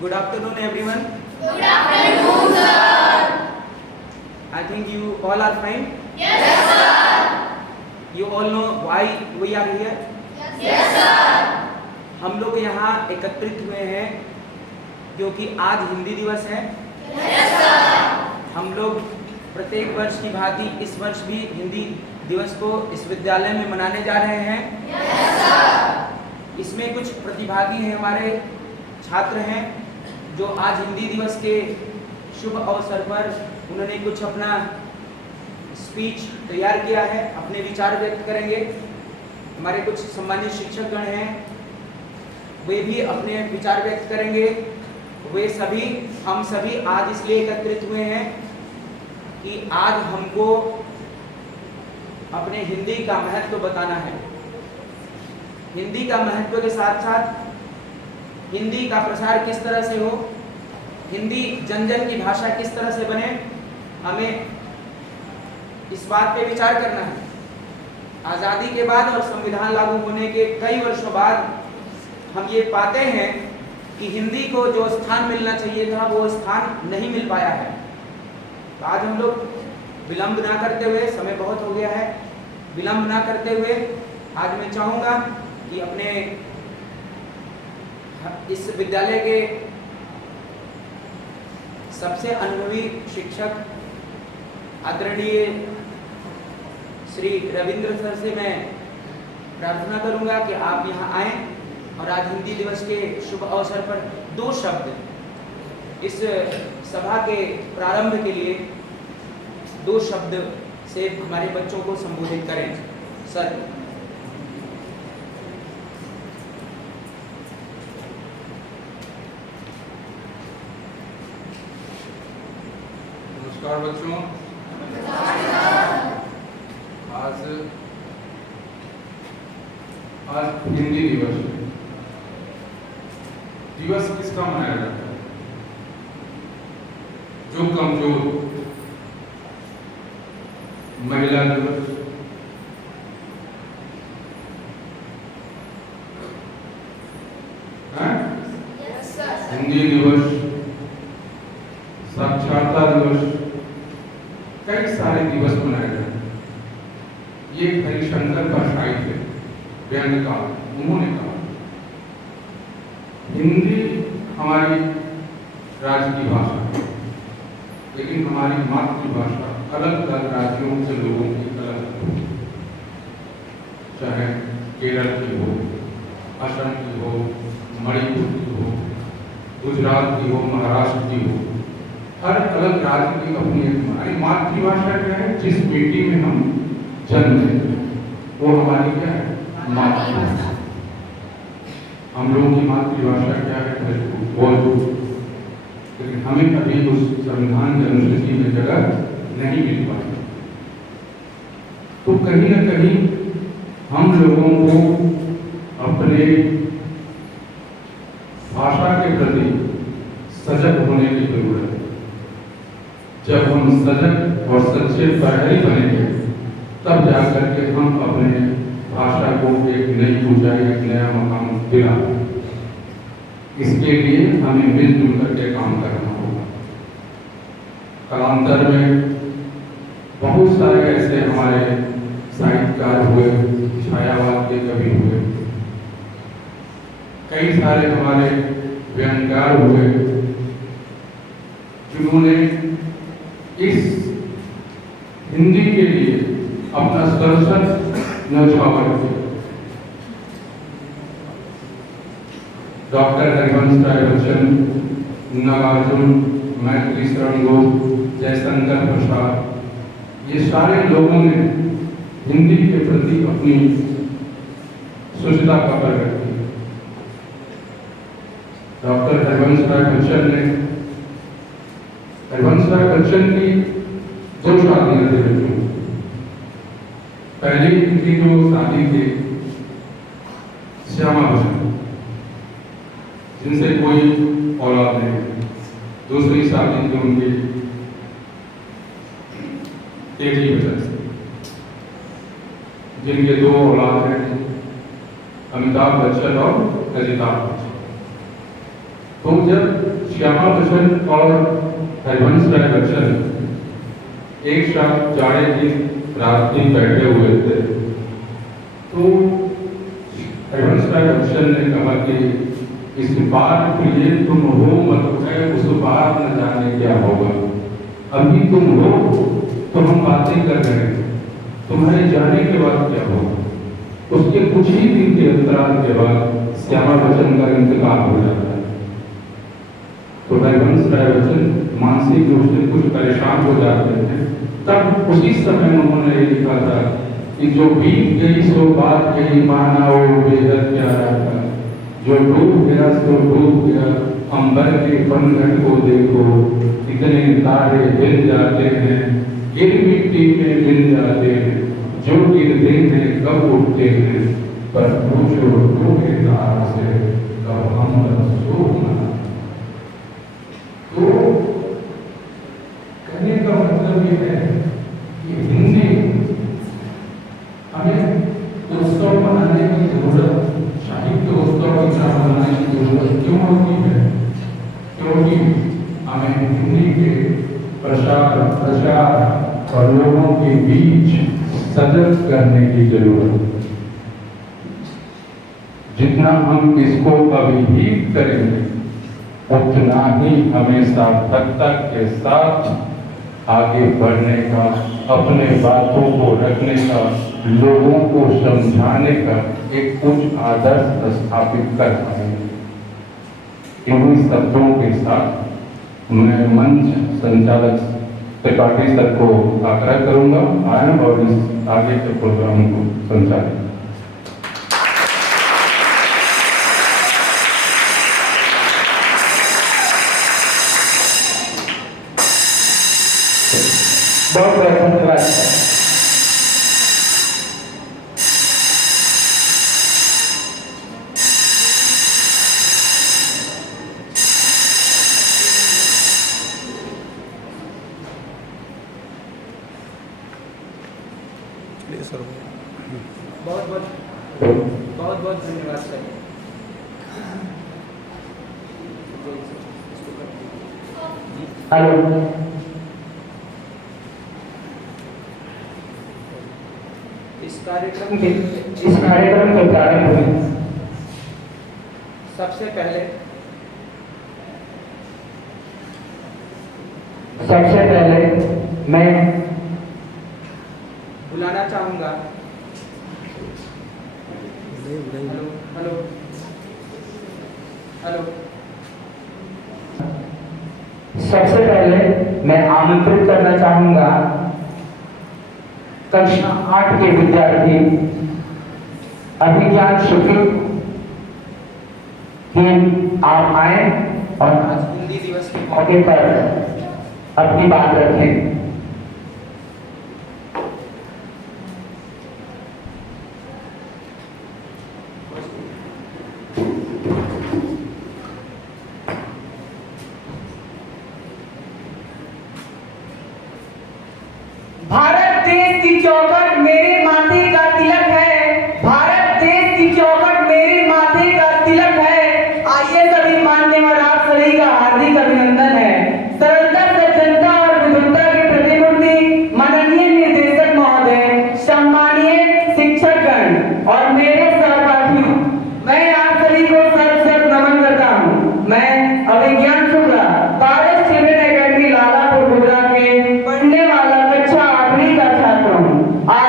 Good afternoon, everyone. Good afternoon, sir. I think you all are fine. Yes, sir. You all know why we are here. Yes, sir. हम लोग यहाँ एकत्रित हुए हैं क्योंकि आज हिंदी दिवस है। Yes, sir. हम लोग प्रत्येक वर्ष की भांति इस वर्ष भी हिंदी दिवस को इस विद्यालय में मनाने जा रहे हैं। Yes, sir. इसमें कुछ प्रतिभागी हैं, हमारे छात्र हैं जो आज हिंदी दिवस के शुभ अवसर पर उन्होंने कुछ अपना स्पीच तैयार किया है, अपने विचार व्यक्त करेंगे। हमारे कुछ सम्मानित शिक्षकगण हैं, वे भी अपने विचार व्यक्त करेंगे। वे सभी हम सभी आज इसलिए एकत्रित हुए हैं कि आज हमको अपने हिंदी का महत्व बताना है। हिंदी का महत्व के साथ साथ हिंदी का प्रसार किस तरह से हो, हिंदी जन जन की भाषा किस तरह से बने, हमें इस बात पे विचार करना है। आज़ादी के बाद और संविधान लागू होने के कई वर्षों बाद हम ये पाते हैं कि हिंदी को जो स्थान मिलना चाहिए था वो स्थान नहीं मिल पाया है। तो आज हम लोग विलंब ना करते हुए, समय बहुत हो गया है, विलंब ना करते हुए आज मैं चाहूँगा कि अपने इस विद्यालय के सबसे अनुभवी शिक्षक आदरणीय श्री रविंद्र सर से मैं प्रार्थना करूंगा कि आप यहाँ आएं और आज हिंदी दिवस के शुभ अवसर पर 2 शब्द इस सभा के प्रारंभ के लिए 2 शब्द से हमारे बच्चों को संबोधित करें। सर। नमस्कार बच्चों, आज हिंदी दिवस है। दिवस किसका मनाया जाता है? जो कमजोर, महिला दिवस, Yes, sir. हिंदी दिवस, साक्षरता दिवस, कई सारे दिवस मनाए जाते हैं। ये हरिशंकर का साहित्य व्यंग्य का, उन्होंने कहा हिंदी हमारी राज्य की भाषा है, लेकिन हमारी मातृभाषा अलग अलग राज्यों के लोगों की अलग है। चाहे केरल की हो, असम की हो, मणिपुर की हो, गुजरात की हो, महाराष्ट्र की हो, हर अलग राज्य की अपनी हमारी मातृभाषा क्या है? जिस बेटी में हम जन्म लेते हैं वो हमारी क्या है? मातृभाषा। हम लोगों की मातृभाषा क्या है? भोजपुरी। लेकिन हमें कभी उस संविधान की अनुसूची में जगह नहीं मिल पाई। तो कहीं न कहीं हम लोगों को अपने भाषा के प्रति सजग होने की जरूरत है। जब हम सजग और सच्चे प्रहरी बनेंगे तब जाकर के हम अपने भाषा को एक नई ऊंचाई, एक नया मकाम दिला। इसके लिए हमें मिलजुल करके काम करना होगा। कालांतर में बहुत सारे ऐसे हमारे साहित्यकार हुए, छायावाद के कवि हुए, कई सारे हमारे व्यंग्यकार हुए जिन्होंने इस हिंदी के लिए अपना सर्वस्व न्यौछावर किया। डॉक्टर हरिवंश राय बच्चन, नागार्जुन, मैत्री शरण गुप्त, जयशंकर प्रसाद, ये सारे लोगों ने हिंदी के प्रति अपनी सुचिता का प्रकट किया। डॉक्टर हरिवंश राय बच्चन की 2 शादियां थी बच्चों। पहली उनकी जो शादी थी श्यामा बच्चन, जिनसे कोई औलाद नहीं। दूसरी शादी थी उनकी तेजी बच्चन से, जिनके 2 औलाद हैं, अमिताभ बच्चन और अजिताभ बच्चन। तो जब श्यामा बच्चन और हरिवंश राय बच्चन एक साथ जाड़े दिन रात दिन बैठे हुए थे, तो हरिवंश राय बच्चन ने कहा कि इस बात के लिए तुम हो मत है, उस बात न जाने क्या होगा। अभी तुम हो तो हम बातें कर रहे हैं, तुम्हारे जाने के बाद क्या होगा। उसके कुछ ही दिन के अंतराल के बाद श्यामा बच्चन का इंतकाल हो जाता है। तो हरिवंश राय बच्चन मानसिक रूप से कुछ परेशान हो जाते हैं। तब उसी समय उन्होंने ये लिखा था कि जो बीत गई सो बात गई, माना वो बेहद प्यारा था। जो डूब गया सो डूब गया, अंबर के पनघट को देखो, इतने तारे हिल जाते हैं, गिर मिट्टी में मिल जाते हैं। जो गिरते हैं कब उठते हैं, पर पूछो डूबे तार से कब हम शोक मना। तो कहने का मतलब ये है कि हिंदी हमें उत्सव मनाने की जरूरत, साहित्य उत्सव की तरह मनाने की जरूरत क्यों होती है? क्योंकि हमें हिंदी के प्रचार और लोगों के बीच सजग करने की जरूरत। जितना हम इसको अभिहित करेंगे उतना ही हमें सार्थकता के साथ आगे बढ़ने का, अपने बातों को रखने का, लोगों को समझाने का एक उच्च आदर्श स्थापित कर पाएंगे। इन्हीं शब्दों के साथ मैं मंच संचालक त्रिपाठी सर को आग्रह करूंगा आए और इस आगे के प्रोग्राम को संचालित। बहुत बहुत धन्यवाद। बहुत बहुत धन्यवाद सर। हेलो, इस कार्यक्रम के प्रारंभ में सबसे पहले मैं बुलाना चाहूंगा। Hello hello hello. सबसे पहले मैं आमंत्रित करना चाहूंगा कक्षा 8 के विद्यार्थी अभिज्ञान शुक्ल कि आप आए और आज हिंदी दिवस के मौके पर अपनी बात रखें। भारत देश की चौखट मेरे माथे का तिलक है। भारत देश की चौखट मेरे माथे का तिलक है। आइए सभी मान्यवर, आप सभी का हार्दिक अभिनंदन है। सरलता, सज्जनता और विद्वता की प्रतिमूर्ति माननीय निर्देशक महोदय, सम्मानीय शिक्षकगण और मेरे सहपाठियों, मैं आप सभी को सर नमन करता हूँ। मैं अभिज्ञान शुक्ला, पारस चिल्ड्रन एकेडमी लालापुर गुजरात के पढ़ने वाला कक्षा 8वीं का छात्र हूँ। आज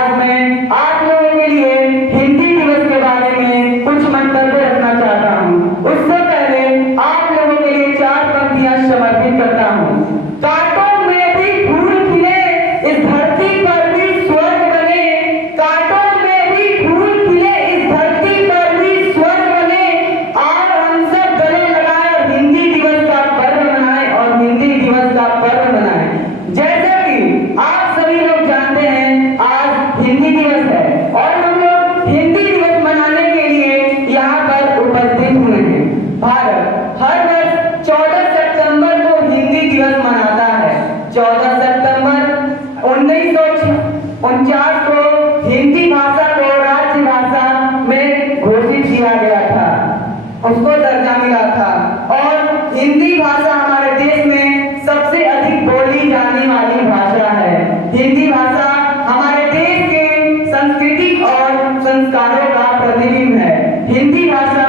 हिंदी भाषा हमारे देश में सबसे अधिक बोली जाने वाली भाषा है। हिंदी भाषा हमारे देश के सांस्कृतिक और संस्कारों का प्रतिबिंब है। हिंदी भाषा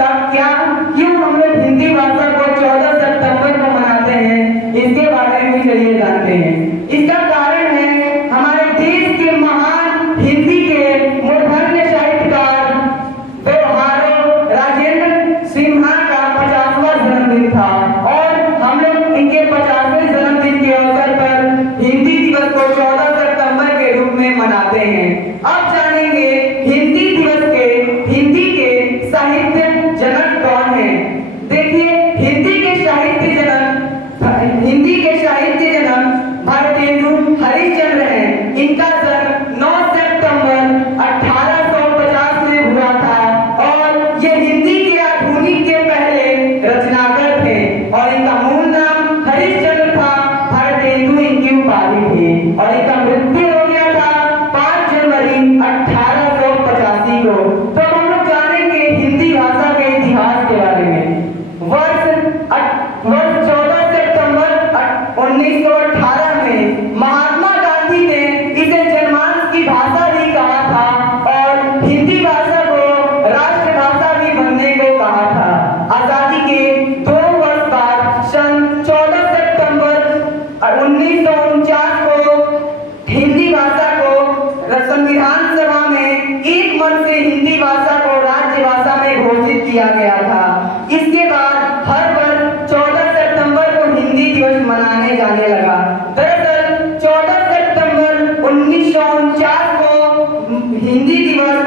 का क्यों हम लोग हिंदी भाषा को 14 सितंबर को मनाते हैं, इसके बारे में भी चलिए जानते हैं। इसका कारण है हमारे देश के महान हिंदी के मूर्धन्य साहित्यकार व्यवहारों राजेंद्र सिन्हा का 50वां जन्मदिन था और हम लोग इनके 50वें जन्मदिन के अवसर पर हिंदी दिवस को 14 सितंबर के रूप में मनाते हैं। अब जानेंगे हिंदी के साहित्य जनक कौन है। देखिए, हिंदी के साहित्य जनक भारतेंदु हरिश्चंद्र हैं। इनका जन्म 9 सितंबर 1850 में हुआ था और ये हिंदी के आधुनिक के पहले रचनाकार थे और इनका मूल नाम हरिश्चंद्र था। भारतेंदु इनकी उपाधि थी और इनका मृत्यु हो गया था 5 जनवरी 1885 को। तो हम लोग जानेंगे हिंदी भाषा के इतिहास के बारे में। वर्ष 14 सितंबर 1918 में महात्मा गांधी ने इसे जनमानस की भाषा भी कहा था और हिंदी भाषा को राष्ट्रभाषा भी बनने को कहा था। आजादी के 2 वर्ष बाद सन 14 सितंबर 1949 को हिंदी भाषा को संविधान सभा में एक मन से हिंदी भाषा को राज्य भाषा में घोषित किया गया था। इसके बाद हर वर्ष 14 सितंबर को हिंदी दिवस मनाने जाने लगा। दरअसल 14 सितंबर 1949 को हिंदी दिवस